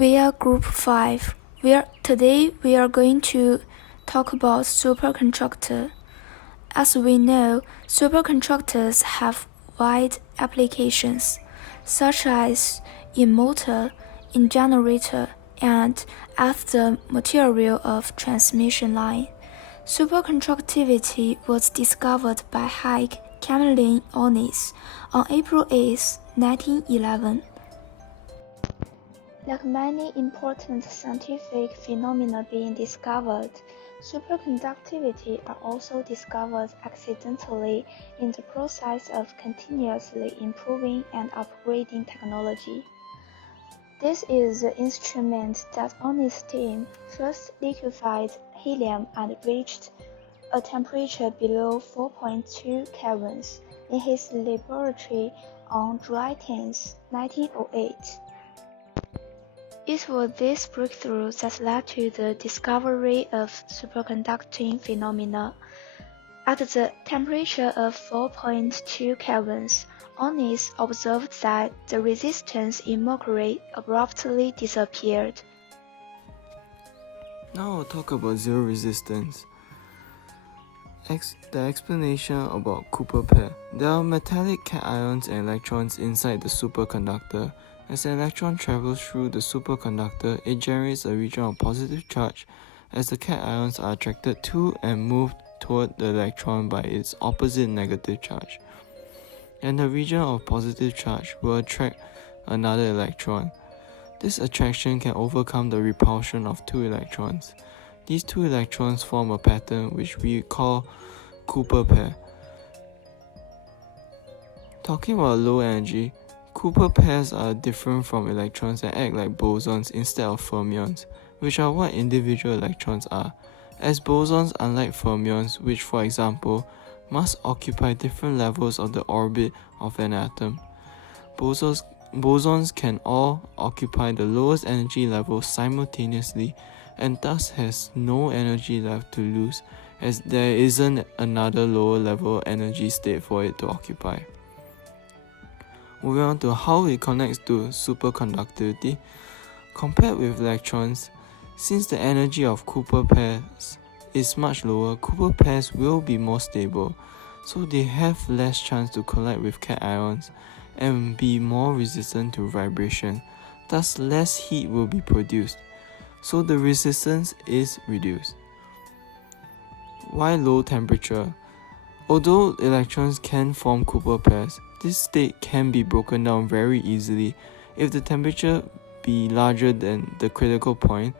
We are Group 5. Today we are going to talk about superconductor. As we know, superconductors have wide applications, such as in motor, in generator, and as the material of transmission line. Superconductivity was discovered by Haig, Camelin Onnes on April 8, 1911. Like many important scientific phenomena being discovered, superconductivity are also discovered accidentally in the process of continuously improving and upgrading technology. This is the instrument that Onnes' team first liquefied helium and reached a temperature below 4.2 kelvins in his laboratory on July 10, 1908. It was this breakthrough that led to the discovery of superconducting phenomena. At the temperature of 4.2 kelvins, Onnes observed that the resistance in mercury abruptly disappeared. Now I'll talk about zero resistance. The explanation about Cooper pair. There are metallic cations and electrons inside the superconductor. As the electron travels through the superconductor, it generates a region of positive charge as the cations are attracted to and moved toward the electron by its opposite negative charge. And the region of positive charge will attract another electron. This attraction can overcome the repulsion of two electrons. These two electrons form a pattern which we call Cooper pair. Talking about low energy, Cooper pairs are different from electrons and act like bosons instead of fermions, which are what individual electrons are. As bosons, unlike fermions, which for example, must occupy different levels of the orbit of an atom, bosons can all occupy the lowest energy level simultaneously and thus has no energy left to lose, as there isn't another lower level energy state for it to occupy. Moving on to how it connects to superconductivity. Compared with electrons, since the energy of Cooper pairs is much lower, Cooper pairs will be more stable, so they have less chance to collide with cations and be more resistant to vibration, thus less heat will be produced, so the resistance is reduced. Why low temperature? Although electrons can form Cooper pairs, this state can be broken down very easily. If the temperature be larger than the critical point,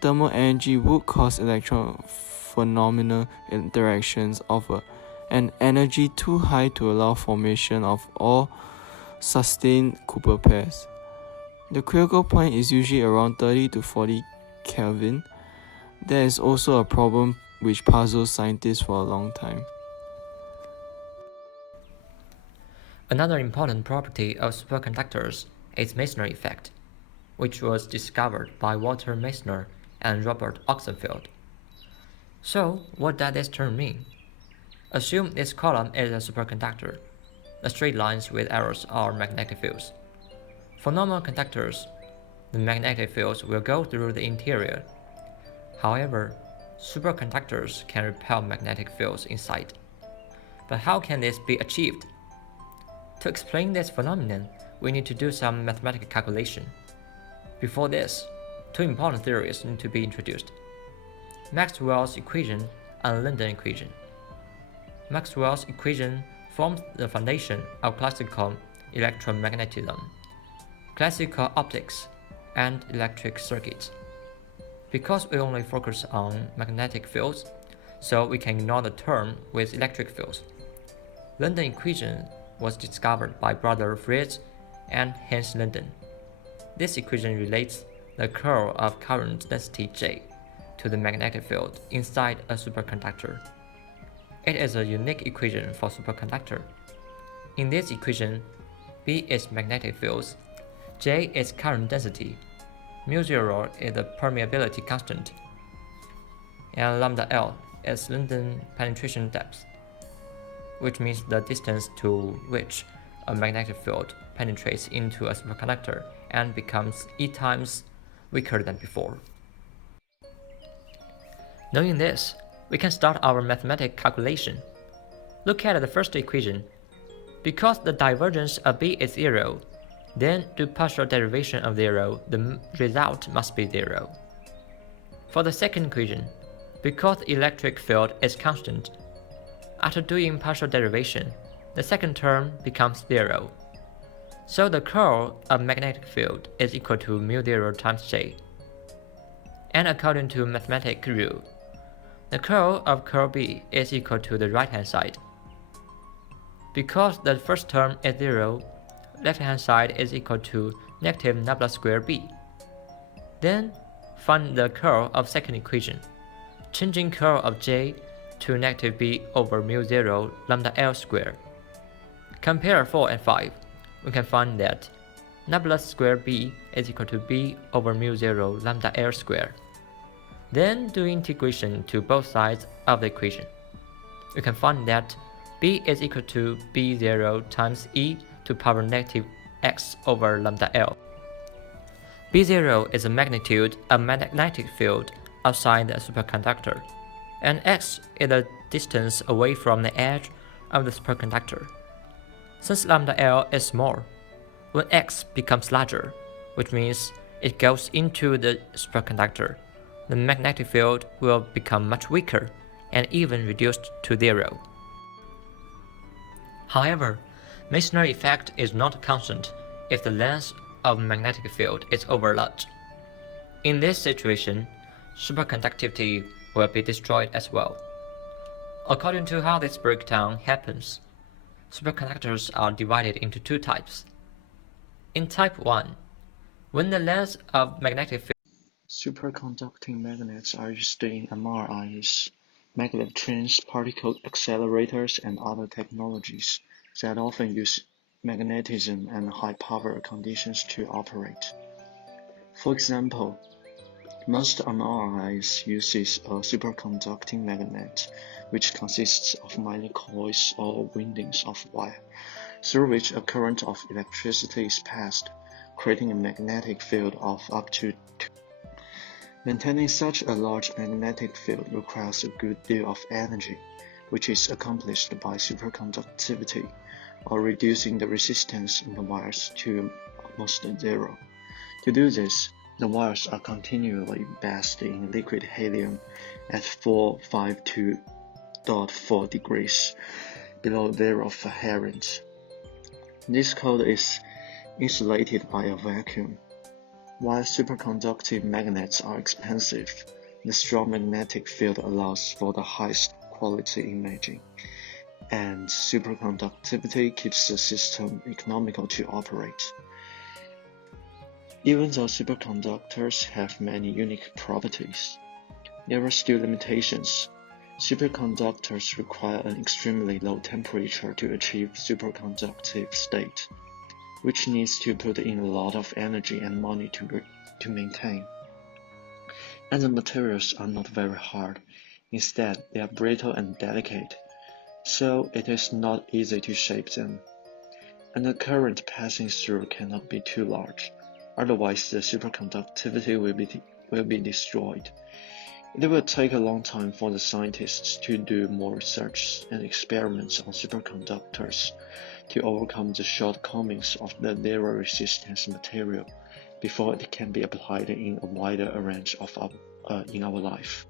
thermal energy would cause electron phenomenal interactions of an energy too high to allow formation of all sustained Cooper pairs. The critical point is usually around 30 to 40 Kelvin. There is also a problem which puzzles scientists for a long time. Another important property of superconductors is Meissner effect, which was discovered by Walter Meissner and Robert Oxenfeld. So, what does this term mean? Assume this column is a superconductor. The straight lines with arrows are magnetic fields. For normal conductors, the magnetic fields will go through the interior. However, superconductors can repel magnetic fields inside. But how can this be achieved? To explain this phenomenon, we need to do some mathematical calculation. Before this, two important theories need to be introduced: Maxwell's equation and London equation. Maxwell's equation forms the foundation of classical electromagnetism, classical optics, and electric circuits. Because we only focus on magnetic fields, so we can ignore the term with electric fields. London equation was discovered by brother Fritz and Hans London. This equation relates the curl of current density J to the magnetic field inside a superconductor. It is a unique equation for superconductor. In this equation, B is magnetic fields, J is current density, μ0 is the permeability constant, and lambda L is London penetration depth, which means the distance to which a magnetic field penetrates into a superconductor and becomes E times weaker than before. Knowing this, we can start our mathematical calculation. Look at the first equation. Because the divergence of B is 0, then do partial derivation of 0, the result must be 0. For the second equation, because the electric field is constant, after doing partial derivation, the second term becomes 0. So the curl of magnetic field is equal to μ0 times J. And according to mathematical rule, the curl of curl B is equal to the right-hand side. Because the first term is 0, left-hand side is equal to negative nabla square B. Then, find the curl of second equation, changing curl of J to negative B over μ0 lambda L square. Compare 4 and 5, we can find that nabla square B is equal to B over μ0 lambda L square. Then do integration to both sides of the equation. We can find that B is equal to B0 times e to power negative x over lambda L. B0 is the magnitude of magnetic field outside the superconductor, and x is the distance away from the edge of the superconductor. Since lambda L is small, when x becomes larger, which means it goes into the superconductor, the magnetic field will become much weaker and even reduced to 0. However, Mason's effect is not constant if the length of magnetic field is over large. In this situation, superconductivity will be destroyed as well. According to how this breakdown happens, superconductors are divided into two types. In type 1, when the length of magnetic field Superconducting magnets are used in MRIs, maglev trains, particle accelerators, and other technologies that often use magnetism and high power conditions to operate. For example, most MRIs uses a superconducting magnet, which consists of many coils or windings of wire, through which a current of electricity is passed, creating a magnetic field of up to 2. Maintaining such a large magnetic field requires a good deal of energy, which is accomplished by superconductivity, or reducing the resistance in the wires to almost 0. To do this, the wires are continually bathed in liquid helium at 452.4 degrees below 0 Fahrenheit. This coil is insulated by a vacuum. While superconducting magnets are expensive, the strong magnetic field allows for the highest quality imaging, and superconductivity keeps the system economical to operate. Even though superconductors have many unique properties, there are still limitations. Superconductors require an extremely low temperature to achieve superconductive state, which needs to put in a lot of energy and money to maintain. And the materials are not very hard. Instead, they are brittle and delicate, so it is not easy to shape them. And the current passing through cannot be too large, otherwise the superconductivity will be destroyed. It will take a long time for the scientists to do more research and experiments on superconductors to overcome the shortcomings of the zero resistance material before it can be applied in a wider range of in our life.